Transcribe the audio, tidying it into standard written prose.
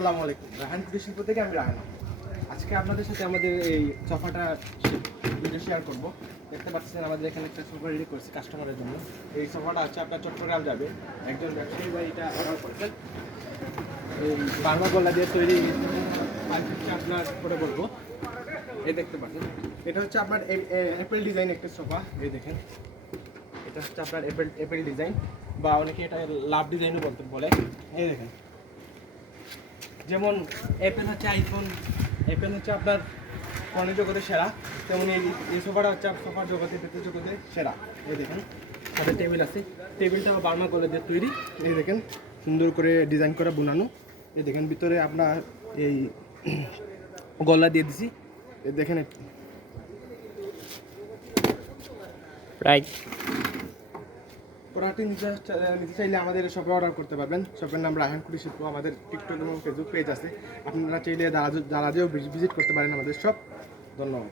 আসসালামু আলাইকুম। রাহান কুটির শিল্প থেকে আমি রাহান। আজকে আপনাদের সাথে আমাদের এই সোফাটা ভিডিও শেয়ার করব। দেখতে পাচ্ছেন আমাদের এখানে একটা সোফা রেডি করছি কাস্টমারের জন্য। এই সোফাটা হচ্ছে আপনার চট্টগ্রাম যাবে। একজন ব্যবসায়ী ভাই এটা অর্ডার করেছেন। এই বাংলা গলা দিয়ে তৈরি হচ্ছে আপনার করে বলবো। এই দেখতে পাচ্ছেন এটা হচ্ছে আপনার অ্যাপেল ডিজাইন একটা সোফা। এই দেখেন এটা হচ্ছে আপনার অ্যাপেল ডিজাইন বা অনেকে এটা লাভ ডিজাইনও বলতে বলে। এই দেখেন যেমন অ্যাপেল হচ্ছে আইফোন, অ্যাপেল হচ্ছে আপনার ফোনের জগতে সেরা, তেমন এই সোফাটা হচ্ছে সোফার জগতে পেটের জগতে সেরা। এই দেখেন সাথে টেবিল আছে, টেবিলটা বার্মা গলা দিয়ে তৈরি। এই দেখেন সুন্দর করে ডিজাইন করা বুনানো। এই দেখেন ভিতরে আপনার এই গলা দিয়ে দিছি। এই দেখেন রাইট। প্রোডাক্টটি নিতে চাইলে আমাদের শপে অর্ডার করতে পারবেন। শপের নাম রাহান কুটির শিল্প। আমাদের টিকটক এবং ফেসবুক পেজ আছে, আপনারা চাইলে দারাজেও ভিজিট করতে পারেন আমাদের শপ। ধন্যবাদ।